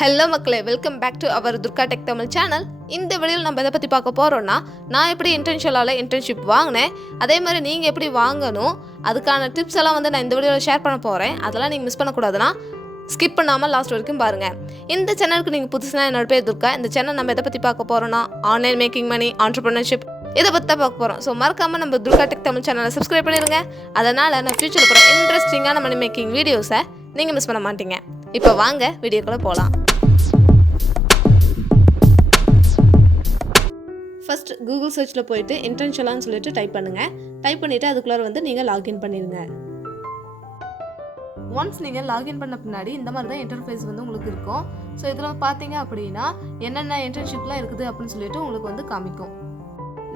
Hello மக்களே, welcome back to our Durga tech Tamil channel. இந்த வீடியோவில் நம்ம எதை பற்றி பார்க்க போகிறோன்னா, நான் எப்படி இன்டர்ன்ஷியால் இன்டர்ன்ஷிப் வாங்கினேன், அதே மாதிரி நீங்கள் எப்படி வாங்கணும், அதுக்கான டிப்ஸ் எல்லாம் நான் இந்த வீடியோவில் ஷேர் பண்ண போகிறேன். அதெல்லாம் நீங்கள் மிஸ் பண்ணக்கூடாதுன்னா ஸ்கிப் பண்ணாமல் லாஸ்ட் வரைக்கும் பாருங்கள். இந்த சேனலுக்கு நீங்கள் புதுசுனா என்னோட பேர் துர்கா. இந்த சேனல் நம்ம எதை பற்றி பார்க்க போகிறோன்னா, ஆன்லைன் மேக்கிங் மணி, ஆண்டர்பிரினர்ஷிப் இதை பற்றி தான் பார்க்க போகிறோம். ஸோ மறக்காமல் நம்ம துர்கா டெக் தமிழ் சேனலை சப்ஸ்கிரைப் பண்ணிடுங்க. அதனால் நான் ஃபியூச்சரில் போகிற இன்ட்ரெஸ்டிங்கான மணி மேக்கிங் வீடியோஸை நீங்கள் மிஸ் பண்ண மாட்டீங்க. இப்போ வாங்க வீடியோக்குள்ளே போகலாம். ஃபஸ்ட் கூகுள் சர்ச்சில் போயிட்டு இன்டர்ன்ஷியலான்னு சொல்லிட்டு டைப் பண்ணுங்கள். டைப் பண்ணிவிட்டு அதுக்குள்ளே நீங்கள் லாகின் பண்ணிடுங்க. ஒன்ஸ் நீங்கள் லாகின் பண்ண பின்னாடி இந்த மாதிரி தான் இன்டர்ஃபேஸ் உங்களுக்கு இருக்கும். ஸோ இதில் பார்த்தீங்க அப்படின்னா என்னென்ன இன்டர்ன்ஷிப்லாம் இருக்குது அப்படின்னு சொல்லிட்டு உங்களுக்கு காமிக்கும்.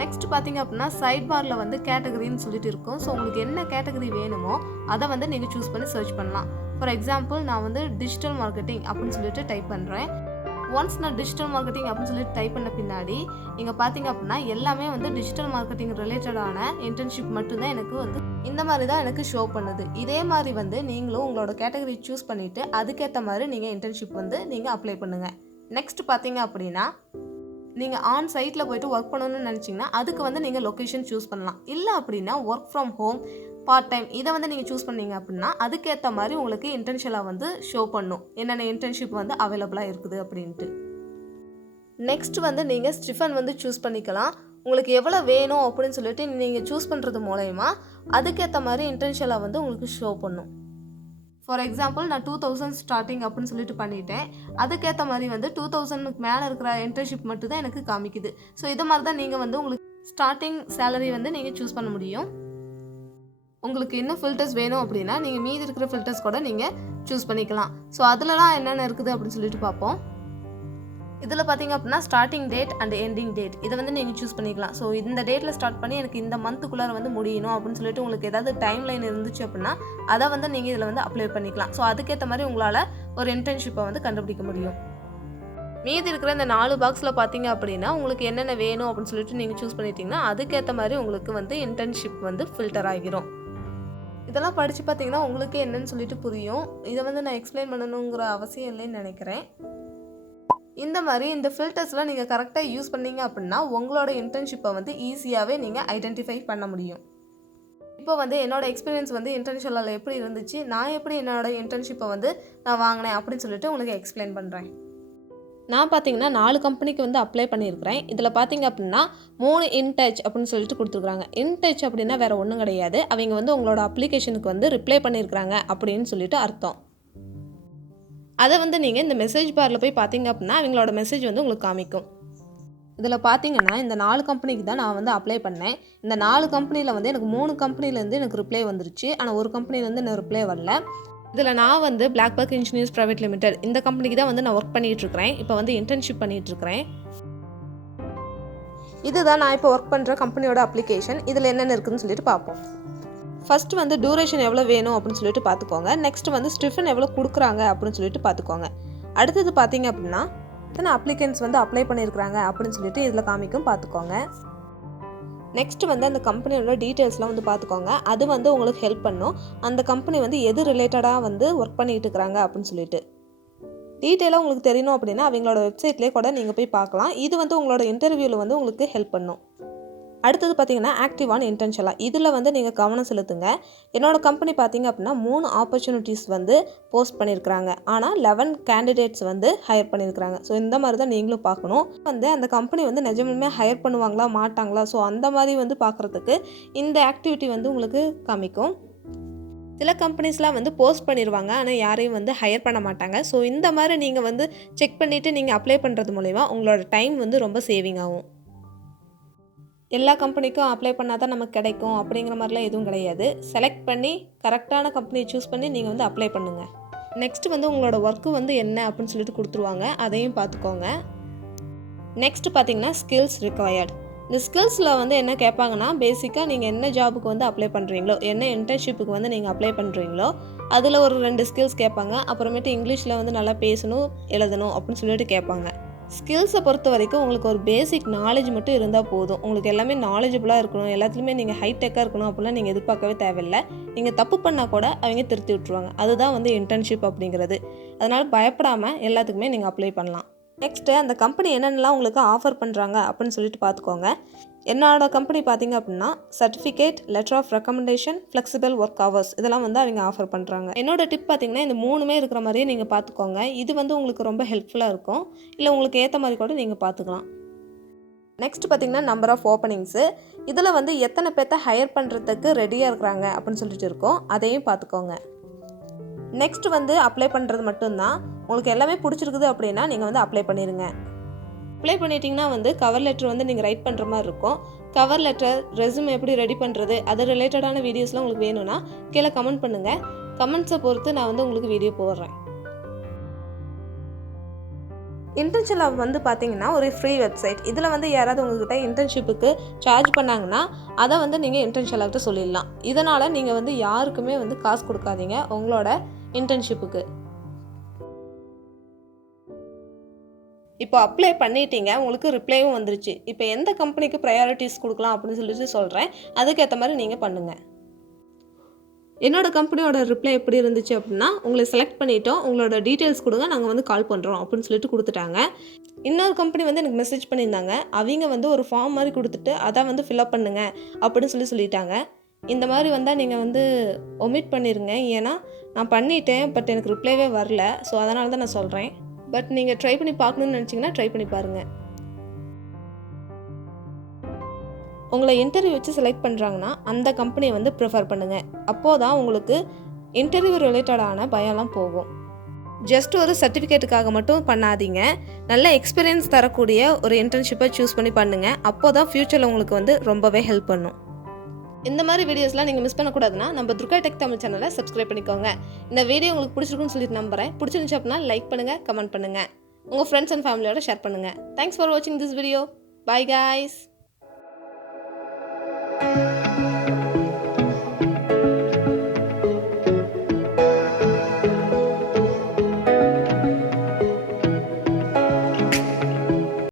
நெக்ஸ்ட் பார்த்தீங்க அப்படின்னா சைட் பாரில் கேட்டகரின்னு சொல்லிட்டு இருக்கும். ஸோ உங்களுக்கு என்ன கேட்டகரி வேணுமோ அதை நீங்கள் சூஸ் பண்ணி சர்ச் பண்ணலாம். ஃபார் எக்ஸாம்பிள் நான் டிஜிட்டல் மார்க்கெட்டிங் அப்படின்னு சொல்லிட்டு டைப் பண்ணுறேன். ஒன்ஸ் நான் டிஜிட்டல் மார்க்கெட்டிங் அப்படின்னு சொல்லிட்டு டைப் பண்ண பின்னாடி இங்கே பார்த்தீங்க அப்படின்னா எல்லாமே டிஜிட்டல் மார்க்கெட்டிங் ரிலேட்டடான இன்டர்ன்ஷிப் மட்டும்தான் எனக்கு இந்த மாதிரி தான் எனக்கு ஷோ பண்ணுது. இதே மாதிரி நீங்களும் உங்களோட கேட்டகரி சூஸ் பண்ணிவிட்டு அதுக்கேற்ற மாதிரி நீங்கள் இன்டர்ன்ஷிப் நீங்கள் அப்ளை பண்ணுங்கள். நெக்ஸ்ட் பார்த்தீங்க அப்படின்னா நீங்கள் ஆன் சைட்டில் போய்ட்டு ஒர்க் பண்ணணும்னு நினச்சிங்கன்னா அதுக்கு நீங்கள் லொக்கேஷன் சூஸ் பண்ணலாம். இல்லை அப்படின்னா work from home, part time இதை நீங்கள் சூஸ் பண்ணீங்க அப்படின்னா அதுக்கேற்ற மாதிரி உங்களுக்கு இன்டர்ன்ஷியலாக ஷோ பண்ணும் என்னென்ன இன்டர்ன்ஷிப் அவைலபிளாக இருக்குது அப்படின்ட்டு. நெக்ஸ்ட் நீங்கள் ஸ்டிஃபன் சூஸ் பண்ணிக்கலாம். உங்களுக்கு எவ்வளோ வேணும் அப்படின்னு சொல்லிட்டு நீங்கள் சூஸ் பண்ணுறது மூலயமா அதுக்கேற்ற மாதிரி இன்டர்ன்ஷியலாக உங்களுக்கு ஷோ பண்ணும். ஃபார் எக்ஸாம்பிள் நான் 2000 ஸ்டார்டிங் அப்படின்னு சொல்லிட்டு பண்ணிட்டேன். அதுக்கேற்ற மாதிரி 2000க்கு மேலே இருக்கிற இன்டர்ன்ஷிப் மட்டும் தான் எனக்கு காமிக்குது. ஸோ இது மாதிரி தான் நீங்கள் உங்களுக்கு ஸ்டார்டிங் சேலரி நீங்கள் சூஸ் பண்ண முடியும். உங்களுக்கு இன்னும் ஃபில்டர்ஸ் வேணும் அப்படின்னா நீங்கள் மீதி இருக்கிற ஃபில்டர்ஸ் கூட நீங்கள் சூஸ் பண்ணிக்கலாம். ஸோ அதிலலாம் என்னென்ன இருக்குது அப்படின்னு சொல்லிட்டு பார்ப்போம். இதில் பார்த்தீங்க அப்படின்னா starting date and ending date இதை நீங்கள் சூஸ் பண்ணிக்கலாம். ஸோ இந்த டேட்டில் ஸ்டார்ட் பண்ணி எனக்கு இந்த மந்த்துக்குள்ளே முடியணும் அப்படின்னு சொல்லிட்டு உங்களுக்கு ஏதாவது டைம் லைன் இருந்துச்சு அப்படின்னா அதை நீங்கள் இதில் அப்ளை பண்ணிக்கலாம். ஸோ அதுக்கேற்ற மாதிரி உங்களால் ஒரு இன்டர்ன்ஷிப்பை கண்டுபிடிக்க முடியும். மீதி இருக்கிற இந்த 4 பாக்ஸில் பார்த்தீங்க அப்படின்னா உங்களுக்கு என்னென்ன வேணும் அப்படின்னு சொல்லிட்டு நீங்கள் சூஸ் பண்ணிட்டீங்கன்னா அதுக்கேற்ற மாதிரி உங்களுக்கு இன்டர்ன்ஷிப் ஃபில்டர் ஆகிரும். இதெல்லாம் படித்து பார்த்தீங்கன்னா உங்களுக்கு என்னன்னு சொல்லிட்டு புரியும். இதை நான் எக்ஸ்பிளைன் பண்ணணுங்கிற அவசியம் இல்லைன்னு நினைக்கிறேன். இந்த மாதிரி இந்த ஃபில்டர்ஸ்லாம் நீங்கள் கரெக்டாக யூஸ் பண்ணீங்க அப்படின்னா உங்களோட இன்டர்ன்ஷிப்பை ஈஸியாகவே நீங்கள் ஐடென்டிஃபை பண்ண முடியும். இப்போ என்னோடய எக்ஸ்பீரியன்ஸ் இன்டர்ன்ஷிப்பில் எப்படி இருந்துச்சு, நான் எப்படி என்னோடய இன்டர்ன்ஷிப்பை நான் வாங்கினேன் அப்படின்னு சொல்லிட்டு உங்களுக்கு எக்ஸ்பிளைன் பண்ணுறேன். நான் பார்த்தீங்கன்னா 4 கம்பெனிக்கு அப்ளை பண்ணியிருக்கிறேன். இதில் பார்த்தீங்க அப்படின்னா 3 இன்டச் அப்படின்னு சொல்லிட்டு கொடுத்துருக்குறாங்க. இன்டச் அப்படின்னா வேறு ஒன்றும் கிடையாது, அவங்க உங்களோட அப்ளிகேஷனுக்கு ரிப்ளை பண்ணியிருக்கிறாங்க அப்படின்னு சொல்லிட்டு அர்த்தம். அதை நீங்கள் இந்த மெசேஜ் பாரில் போய் பார்த்தீங்க அப்படின்னா அவங்களோட மெசேஜ் உங்களுக்கு காமிக்கும். இதில் பார்த்தீங்கன்னா இந்த 4 கம்பெனிக்கு தான் நான் அப்ளை பண்ணேன். இந்த 4 கம்பெனியில் எனக்கு 3 கம்பெனிலேருந்து எனக்கு ரிப்ளை வந்துருச்சு. ஆனால் ஒரு கம்பெனிலேருந்து எனக்கு ரிப்ளை வரல. இதில் நான் Black Buck Engineers Private Limited இந்த கம்பெனிக்கு தான் நான் ஒர்க் பண்ணிகிட்ருக்கிறேன். இப்போ இன்டர்ன்ஷிப் பண்ணிகிட்ருக்கிறேன். இதுதான் நான் இப்போ ஒர்க் பண்ணுற கம்பெனியோட அப்ளிகேஷன். இதில் என்னென்ன இருக்குதுன்னு சொல்லிட்டு பார்ப்போம். ஃபஸ்ட்டு டியூரேஷன் எவ்வளோ வேணும் அப்படின்னு சொல்லிட்டு பார்த்துக்கோங்க. நெக்ஸ்ட் ஸ்டிஃபன் எவ்வளோ கொடுக்குறாங்க அப்படின்னு சொல்லிட்டு பார்த்துக்கோங்க. அடுத்தது பார்த்தீங்க அப்படின்னா எத்தனை அப்ளிகன்ஸ் அப்ளை பண்ணியிருக்கிறாங்க அப்படின்னு சொல்லிட்டு இதில் காமிக்கும், பார்த்துக்கோங்க. நெக்ஸ்ட் அந்த கம்பெனியோட டீட்டெயில்ஸ்லாம் பார்த்துக்கோங்க. அது உங்களுக்கு ஹெல்ப் பண்ணும் அந்த கம்பெனி எது ரிலேட்டடாக ஒர்க் பண்ணிகிட்டு இருக்கிறாங்க அப்படின்னு சொல்லிட்டு. டீட்டெயிலாக உங்களுக்கு தெரியணும் அப்படின்னா அவங்களோட வெப்சைட்லேயே கூட நீங்கள் போய் பார்க்கலாம். இது உங்களோட இன்டர்வியூவில் உங்களுக்கு ஹெல்ப் பண்ணும். அடுத்தது பார்த்தீங்கன்னா ஆக்டிவான இன்டர்ன்ஷியலா இதில் நீங்கள் கவனம் செலுத்துங்க. என்னோடய கம்பெனி பார்த்தீங்க அப்படின்னா 3 ஆப்பர்ச்சுனிட்டிஸ் போஸ்ட் பண்ணியிருக்கிறாங்க. ஆனால் 11 கேண்டிடேட்ஸ் ஹையர் பண்ணியிருக்கிறாங்க. ஸோ இந்த மாதிரி தான் நீங்களும் பார்க்கணும். அந்த கம்பெனி நிஜமே ஹையர் பண்ணுவாங்களா மாட்டாங்களா, ஸோ அந்த மாதிரி பார்க்குறதுக்கு இந்த ஆக்டிவிட்டி உங்களுக்கு காமிக்கும். சில கம்பெனிஸ்லாம் போஸ்ட் பண்ணிடுவாங்க, ஆனால் யாரையும் ஹையர் பண்ண மாட்டாங்க. ஸோ இந்த மாதிரி நீங்கள் செக் பண்ணிவிட்டு நீங்கள் அப்ளை பண்ணுறது மூலிமா உங்களோட டைம் ரொம்ப சேவிங் ஆகும். எல்லா கம்பெனிக்கும் அப்ளை பண்ணால் தான் நமக்கு கிடைக்கும் அப்படிங்கிற மாதிரிலாம் எதுவும் கிடையாது. செலக்ட் பண்ணி கரெக்டான கம்பெனியை சூஸ் பண்ணி நீங்கள் அப்ளை பண்ணுங்கள். நெக்ஸ்ட் உங்களோட ஒர்க்கு என்ன அப்படின்னு சொல்லிட்டு கொடுத்துருவாங்க, அதையும் பார்த்துக்கோங்க. நெக்ஸ்ட் பார்த்தீங்கன்னா ஸ்கில்ஸ் ரிக்வயர்ட். இந்த ஸ்கில்ஸில் என்ன கேட்பாங்கன்னா பேசிக்காக நீங்கள் என்ன ஜாபுக்கு அப்ளை பண்ணுறீங்களோ, என்ன இன்டர்ன்ஷிப்புக்கு நீங்கள் அப்ளை பண்ணுறீங்களோ அதில் ஒரு 2 ஸ்கில்ஸ் கேட்பாங்க. அப்புறமேட்டு இங்கிலீஷில் நல்லா பேசணும் எழுதணும் அப்படின்னு சொல்லிட்டு கேட்பாங்க. ஸ்கில்ஸை பொறுத்த வரைக்கும் உங்களுக்கு ஒரு பேசிக் நாலேஜ் மட்டும் இருந்தால் போதும். உங்களுக்கு எல்லாமே நாலேஜபுளாக இருக்கணும், எல்லாத்துலேயுமே நீங்கள் ஹைடெக்காக இருக்கணும் அப்படிலாம் நீங்கள் எதிர்பார்க்கவே தேவையில்லை. நீங்கள் தப்பு பண்ணால் கூட அவங்க திருத்தி விட்ருவாங்க. அதுதான் வந்து இன்டர்ன்ஷிப் அப்படிங்கிறது. அதனால் பயப்படாமல் எல்லாத்துக்குமே நீங்கள் அப்ளை பண்ணலாம். நெக்ஸ்ட்டு அந்த கம்பெனி என்னென்னலாம் உங்களுக்கு ஆஃபர் பண்ணுறாங்க அப்படின்னு சொல்லிட்டு பார்த்துக்கோங்க. என்னோடய கம்பெனி பார்த்திங்க அப்படின்னா certificate, letter of recommendation, flexible work hours இதெல்லாம் வந்து அவங்க ஆஃபர் பண்ணுறாங்க. என்னோடய டிப் பார்த்திங்கன்னா இந்த 3மே இருக்கிற மாதிரியே நீங்கள் பார்த்துக்கோங்க. இது வந்து உங்களுக்கு ரொம்ப ஹெல்ப்ஃபுல்லாக இருக்கும். இல்லை உங்களுக்கு ஏற்ற மாதிரி கூட நீங்கள் பார்த்துக்கலாம். நெக்ஸ்ட் பார்த்திங்கன்னா நம்பர் ஆஃப் ஓப்பனிங்ஸு. இதில் வந்து எத்தனை பேர்த்த ஹையர் பண்ணுறதுக்கு ரெடியாக இருக்கிறாங்க அப்படின்னு சொல்லிட்டு இருக்கோம், அதையும் பார்த்துக்கோங்க. நெக்ஸ்ட் வந்து அப்ளை பண்ணுறது மட்டும்தான். உங்களுக்கு எல்லாமே பிடிச்சிருக்குது அப்படின்னா நீங்கள் வந்து அப்ளை பண்ணிடுங்க. அப்ளை பண்ணிட்டீங்கன்னா வந்து கவர் லெட்டர் வந்து நீங்கள் ரைட் பண்ணுற மாதிரி இருக்கும். கவர் லெட்டர், ரெஸ்யூம் எப்படி ரெடி பண்ணுறது, அது ரிலேட்டடான வீடியோஸ்லாம் உங்களுக்கு வேணும்னா கீழே கமெண்ட் பண்ணுங்கள். கமெண்ட்ஸை பொறுத்து நான் வந்து உங்களுக்கு வீடியோ போடுறேன். இன்டர்ன்ஷிப் வந்து பார்த்தீங்கன்னா ஒரு ஃப்ரீ வெப்சைட். இதில் வந்து யாராவது உங்கள்கிட்ட இன்டர்ன்ஷிப்புக்கு சார்ஜ் பண்ணாங்கன்னா அதை வந்து நீங்கள் இன்டர்ன்ஷிப்கிட்ட சொல்லிடலாம். இதனால் நீங்கள் வந்து யாருக்குமே வந்து காசு கொடுக்காதீங்க உங்களோட இன்டர்ன்ஷிப்புக்கு. இப்போ அப்ளை பண்ணிட்டீங்க, உங்களுக்கு ரிப்ளையும் வந்துருச்சு. இப்போ எந்த கம்பெனிக்கு ப்ரையாரிட்டிஸ் கொடுக்கலாம் அப்படின்னு சொல்லிட்டு சொல்கிறேன், அதுக்கேற்ற மாதிரி நீங்கள் பண்ணுங்கள். என்னோட கம்பெனியோட ரிப்ளை எப்படி இருந்துச்சு அப்படின்னா, உங்களை செலக்ட் பண்ணிட்டோம், உங்களோட டீட்டெயில்ஸ் கொடுங்க, நாங்கள் வந்து கால் பண்ணுறோம் அப்படின்னு சொல்லிட்டு கொடுத்துட்டாங்க. இன்னொரு கம்பெனி வந்து எனக்கு மெசேஜ் பண்ணியிருந்தாங்க. அவங்க வந்து ஒரு ஃபார்ம் மாதிரி கொடுத்துட்டு அதை வந்து ஃபில்அப் பண்ணுங்க அப்படின்னு சொல்லிட்டாங்க. இந்த மாதிரி வந்தால் நீங்கள் வந்து ஒமிட் பண்ணிடுங்க. ஏன்னா நான் பண்ணிட்டேன், பட் எனக்கு ரிப்ளைவே வரல. ஸோ அதனால தான் நான் சொல்கிறேன். பட் நீங்கள் ட்ரை பண்ணி பார்க்கணுன்னு நினச்சிங்கன்னா ட்ரை பண்ணி பாருங்கள். உங்களை இன்டர்வியூ வச்சு செலக்ட் பண்ணுறாங்கன்னா அந்த கம்பெனியை வந்து ப்ரிஃபர் பண்ணுங்கள். அப்போது தான் உங்களுக்கு இன்டர்வியூ ரிலேட்டடான பயம்லாம் போகும். ஜஸ்ட் ஒரு சர்டிஃபிகேட்டுக்காக மட்டும் பண்ணாதீங்க. நல்ல எக்ஸ்பீரியன்ஸ் தரக்கூடிய ஒரு இன்டர்ன்ஷிப்பை சூஸ் பண்ணி பண்ணுங்கள். அப்போ தான் ஃப்யூச்சரில் உங்களுக்கு வந்து ரொம்பவே ஹெல்ப் பண்ணும். இந்த மாதிரி வீடியோஸ்லாம் நீங்கள் மிஸ் பண்ணக்கூடாதுன்னா நம்ம துர்கா டெக் தமிழ் சேனலை சப்ஸ்கிரைப் பண்ணிக்கோங்க. இந்த வீடியோ உங்களுக்கு பிடிச்சிருக்குன்னு சொல்லிட்டு நம்புறேன். பிடிச்சிருந்துச்சு அப்படின்னா லைக் பண்ணுங்கள், கமெண்ட் பண்ணுங்கள், உங்கள் ஃப்ரெண்ட்ஸ் அண்ட் ஃபேமிலியோட ஷேர் பண்ணுங்கள். தேங்க்ஸ் ஃபார் வாட்சிங் திஸ் வீடியோ. Bye guys.